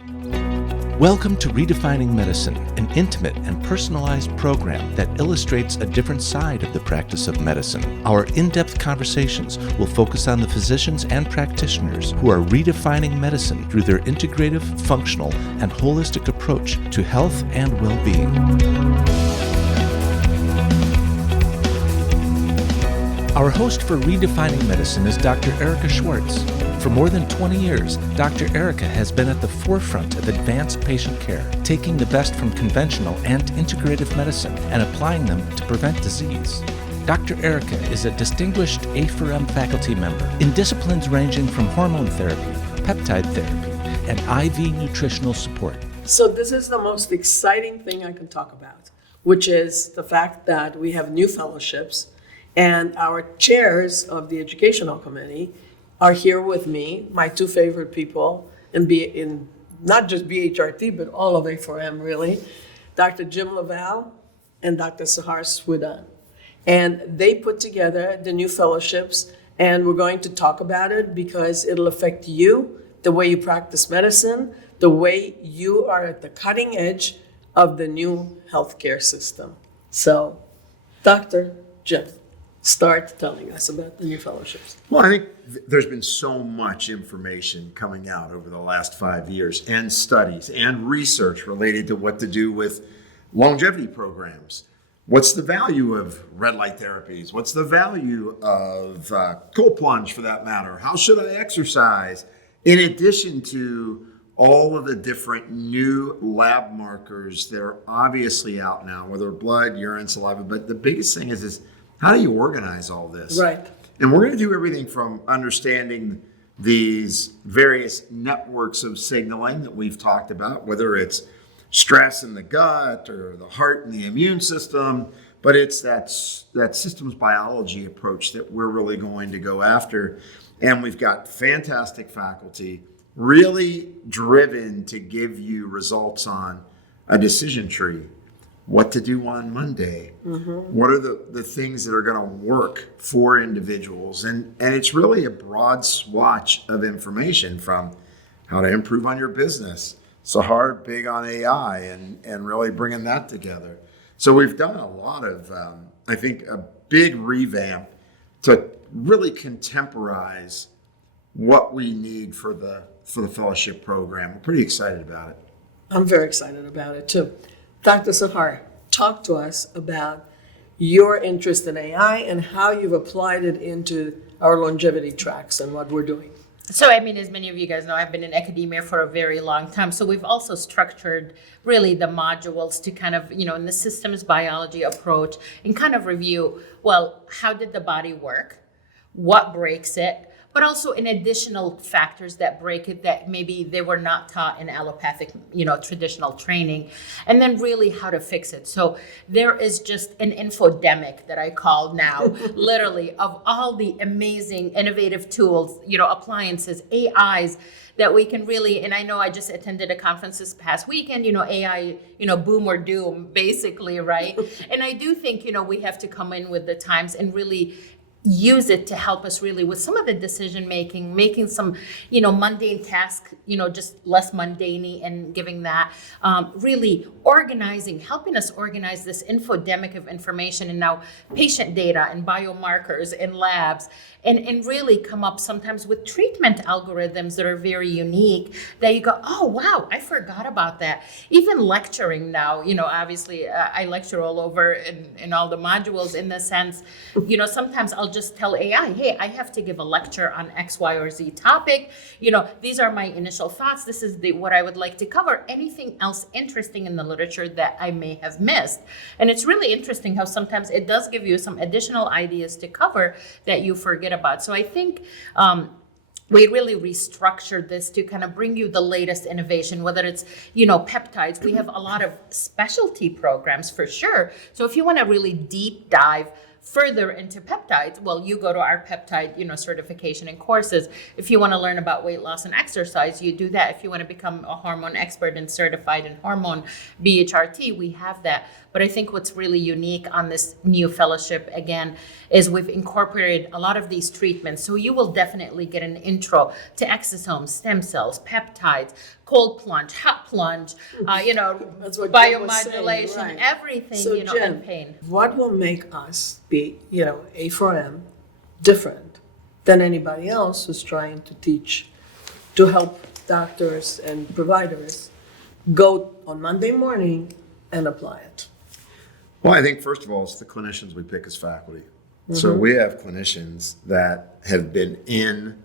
Welcome to Redefining Medicine, an intimate and personalized program that illustrates a different side of the practice of medicine. Our in-depth conversations will focus on the physicians and practitioners who are redefining medicine through their integrative, functional, and holistic approach to health and well-being. Our host for Redefining Medicine is Dr. Erica Schwartz. For more than 20 years, Dr. Erica has been at the forefront of advanced patient care, taking the best from conventional and integrative medicine and applying them to prevent disease. Dr. Erica is a distinguished A.Pharm faculty member in disciplines ranging from hormone therapy, peptide therapy, and IV nutritional support. So this is the most exciting thing I can talk about, which is the fact that we have new fellowships and our chairs of the educational committee are here with me, my two favorite people in not just BHRT, but all of A4M really, Dr. Jim LaValle and Dr. Sahar Swidan. And they put together the new fellowships, and we're going to talk about it because it'll affect you, the way you practice medicine, the way you are at the cutting edge of the new healthcare system. So, Dr. Jim, start telling us about the new fellowships. Well, I think there's been so much information coming out over the last 5 years, and studies and research related to what to do with longevity programs. What's the value of red light therapies? What's the value of cold plunge, for that matter? How should I exercise? In addition to all of the different new lab markers that are obviously out now, whether blood, urine, saliva, but the biggest thing is how do you organize all this? Right. And we're going to do everything from understanding these various networks of signaling that we've talked about, whether it's stress in the gut or the heart and the immune system, but it's that systems biology approach that we're really going to go after. And we've got fantastic faculty, really driven to give you results on a decision tree. What to do on Monday, what are the things that are going to work for individuals. And it's really a broad swatch of information, from how to improve on your business. Sahar, big on AI and really bringing that together. So we've done a lot of, I think, a big revamp to really contemporize what we need for the fellowship program. We're pretty excited about it. I'm very excited about it too. Dr. Sahar, talk to us about your interest in AI and how you've applied it into our longevity tracks and what we're doing. So, I mean, as many of you guys know, I've been in academia for a very long time. So we've also structured really the modules to kind of, in the systems biology approach and kind of review, well, how did the body work? What breaks it? But also in additional factors that break it that maybe they were not taught in allopathic, traditional training, and then really how to fix it. So there is just an infodemic that I call now, literally, of all the amazing, innovative tools, appliances, AIs that we can really, and I know I just attended a conference this past weekend, AI, boom or doom, basically, right? And I do think, we have to come in with the times and really use it to help us really with some of the decision making some, mundane tasks, just less mundane, and giving that, really helping us organize this infodemic of information and now patient data and biomarkers and labs, and really come up sometimes with treatment algorithms that are very unique that you go, oh, wow, I forgot about that. Even lecturing now, obviously I lecture all over in all the modules in the sense, sometimes I'll just tell AI, hey, I have to give a lecture on X, Y, or Z topic. These are my initial thoughts. This is what I would like to cover. Anything else interesting in the literature that I may have missed? And it's really interesting how sometimes it does give you some additional ideas to cover that you forget about. So I think we really restructured this to kind of bring you the latest innovation, whether it's, peptides. We have a lot of specialty programs for sure. So if you want to really deep dive further into peptides, well, you go to our peptide, certification and courses. If you want to learn about weight loss and exercise, you do that. If you want to become a hormone expert and certified in hormone BHRT, we have that. But I think what's really unique on this new fellowship, again, is we've incorporated a lot of these treatments. So you will definitely get an intro to exosomes, stem cells, peptides, cold plunge, hot plunge, That's what Jen was saying, biomodulation, right. everything, So and Jen, pain. what will make us be, A4M, different than anybody else who's trying to teach, to help doctors and providers go on Monday morning and apply it? Well, I think first of all, it's the clinicians we pick as faculty. So we have clinicians that have been in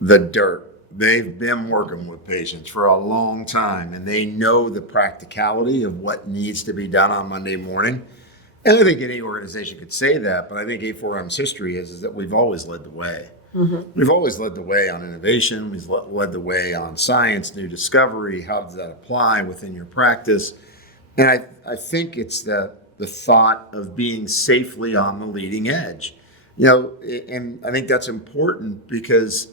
the dirt. They've been working with patients for a long time, and they know the practicality of what needs to be done on Monday morning. And I think any organization could say that, but I think A4M's history is that we've always led the way. We've always led the way on innovation. We've led the way on science, new discovery. How does that apply within your practice? And I think it's the thought of being safely on the leading edge. And I think that's important because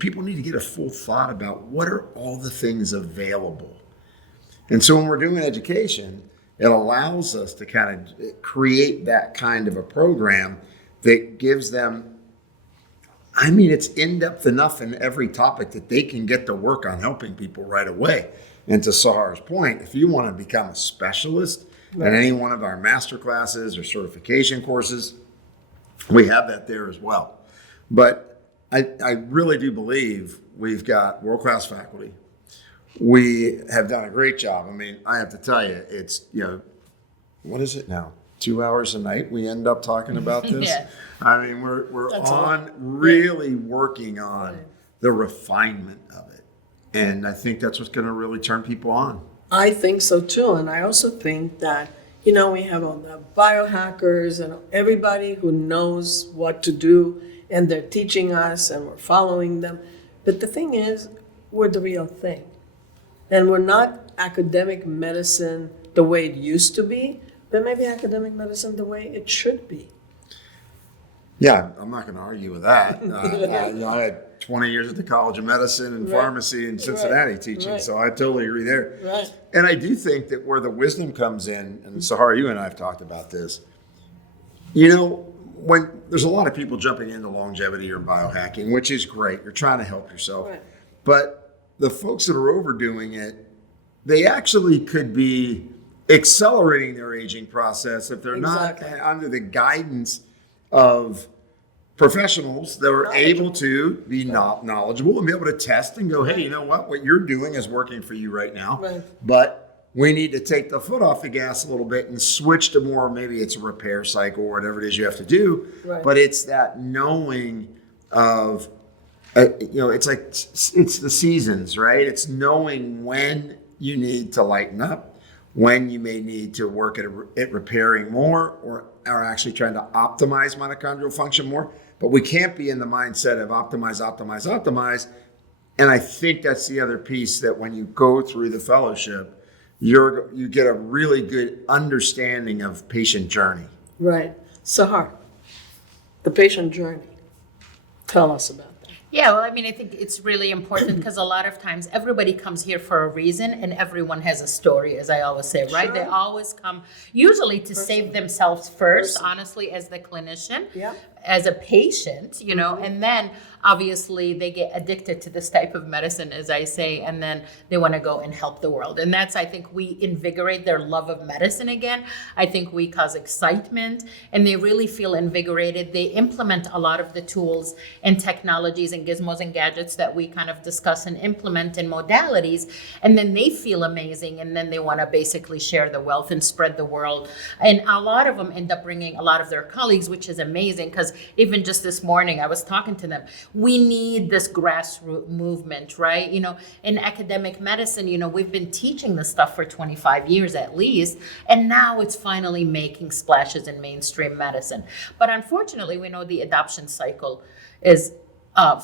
people need to get a full thought about what are all the things available. And so when we're doing education, it allows us to kind of create that kind of a program that gives them, it's in-depth enough in every topic that they can get to work on helping people right away. And to Sahar's point, if you want to become a specialist in any one of our master classes or certification courses, we have that there as well. But I really do believe we've got world-class faculty. We have done a great job. I have to tell you, it's, what is it now? 2 hours a night we end up talking about this. Yeah. We're really working on the refinement of it. And I think that's what's going to really turn people on. I think so too, and I also think that, we have all the biohackers and everybody who knows what to do, and they're teaching us and we're following them. But the thing is, we're the real thing. And we're not academic medicine the way it used to be, but maybe academic medicine the way it should be. Yeah, I'm not going to argue with that. I had 20 years at the College of Medicine and Pharmacy in Cincinnati teaching, so I totally agree there. Right. And I do think that where the wisdom comes in, and Sahar, you and I have talked about this, when there's a lot of people jumping into longevity or biohacking, which is great, you're trying to help yourself. Right. But the folks that are overdoing it, they actually could be accelerating their aging process if they're not under the guidance of professionals that are able to be knowledgeable and be able to test and go, hey, you know what you're doing is working for you right now. Right. But we need to take the foot off the gas a little bit and switch to more, maybe it's a repair cycle or whatever it is you have to do. Right. But it's that knowing of, it's the seasons, right? It's knowing when you need to lighten up, when you may need to work at repairing more or actually trying to optimize mitochondrial function more. But we can't be in the mindset of optimize. And I think that's the other piece, that when you go through the fellowship, you get a really good understanding of patient journey. Right. Sahar, the patient journey. Tell us about that. Yeah, well, I think it's really important because a lot of times everybody comes here for a reason and everyone has a story, as I always say, right? Sure. They always come usually to save themselves first, honestly, as the clinician, as a patient, and then obviously they get addicted to this type of medicine, as I say, and then they want to go and help the world. And that's, I think, we invigorate their love of medicine again. I think we cause excitement and they really feel invigorated. They implement a lot of the tools and technologies and gizmos and gadgets that we kind of discuss and implement in modalities, and then they feel amazing, and then they want to basically share the wealth and spread the world. And a lot of them end up bringing a lot of their colleagues, which is amazing, because even just this morning I was talking to them. We need this grassroots movement, right? In academic medicine, we've been teaching this stuff for 25 years at least, and now it's finally making splashes in mainstream medicine. But unfortunately, we know the adoption cycle is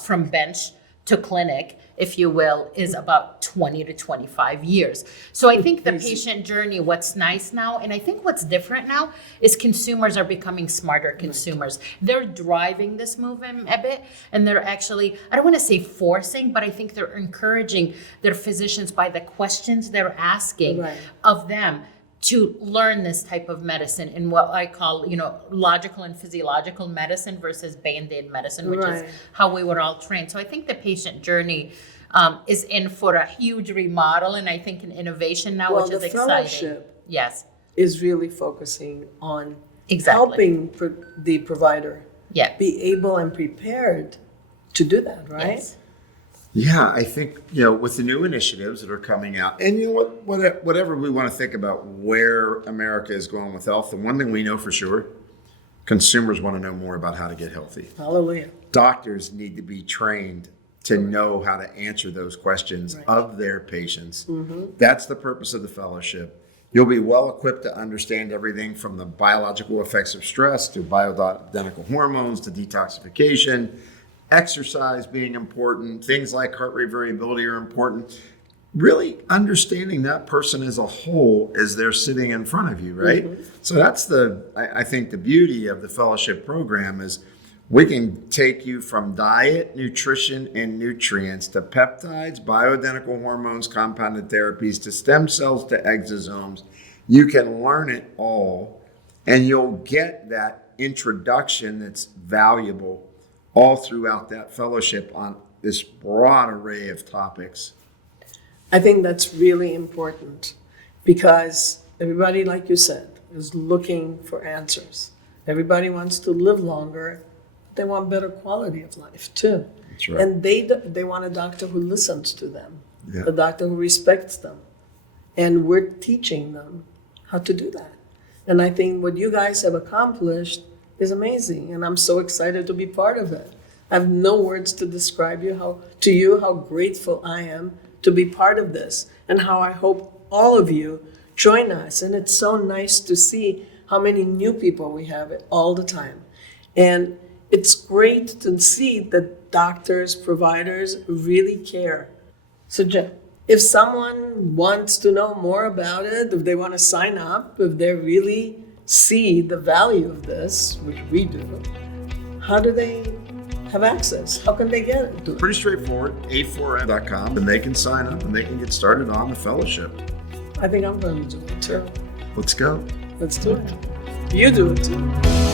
from bench to clinic, if you will, is about 20 to 25 years. So I think the patient journey, what's nice now, and I think what's different now, is consumers are becoming smarter consumers. They're driving this movement a bit, and they're actually, I don't want to say forcing, but I think they're encouraging their physicians by the questions they're asking of them to learn this type of medicine in what I call, logical and physiological medicine versus Band-Aid medicine, which is how we were all trained. So I think the patient journey is in for a huge remodel, and I think an innovation now, which is exciting. Fellowship Yes. is really focusing on Exactly. helping the provider Yeah. be able and prepared to do that, right? Yes. Yeah, I think, with the new initiatives that are coming out, and whatever we want to think about where America is going with health, the one thing we know for sure, consumers want to know more about how to get healthy. Hallelujah. Doctors need to be trained to know how to answer those questions of their patients. That's the purpose of the fellowship. You'll be well equipped to understand everything from the biological effects of stress to bioidentical hormones to detoxification, exercise being important, things like heart rate variability are important. Really understanding that person as a whole as they're sitting in front of you, right? So that's I think the beauty of the fellowship program is we can take you from diet, nutrition, and nutrients to peptides, bioidentical hormones, compounded therapies, to stem cells, to exosomes. You can learn it all, and you'll get that introduction that's valuable all throughout that fellowship on this broad array of topics. I think that's really important because everybody, like you said, is looking for answers. Everybody wants to live longer. They want better quality of life too. That's right. And they want a doctor who listens to them, Yeah. a doctor who respects them. And we're teaching them how to do that. And I think what you guys have accomplished is amazing. And I'm so excited to be part of it. I have no words to describe how grateful I am to be part of this and how I hope all of you join us. And it's so nice to see how many new people we have all the time. And it's great to see that doctors, providers really care. So Jen, if someone wants to know more about it, if they want to sign up, if they really see the value of this, which we do, how do they have access? How can they get it? Pretty straightforward, a4m.com, and they can sign up and they can get started on the fellowship. I think I'm going to do it too. Let's go. Let's do it. You do it too.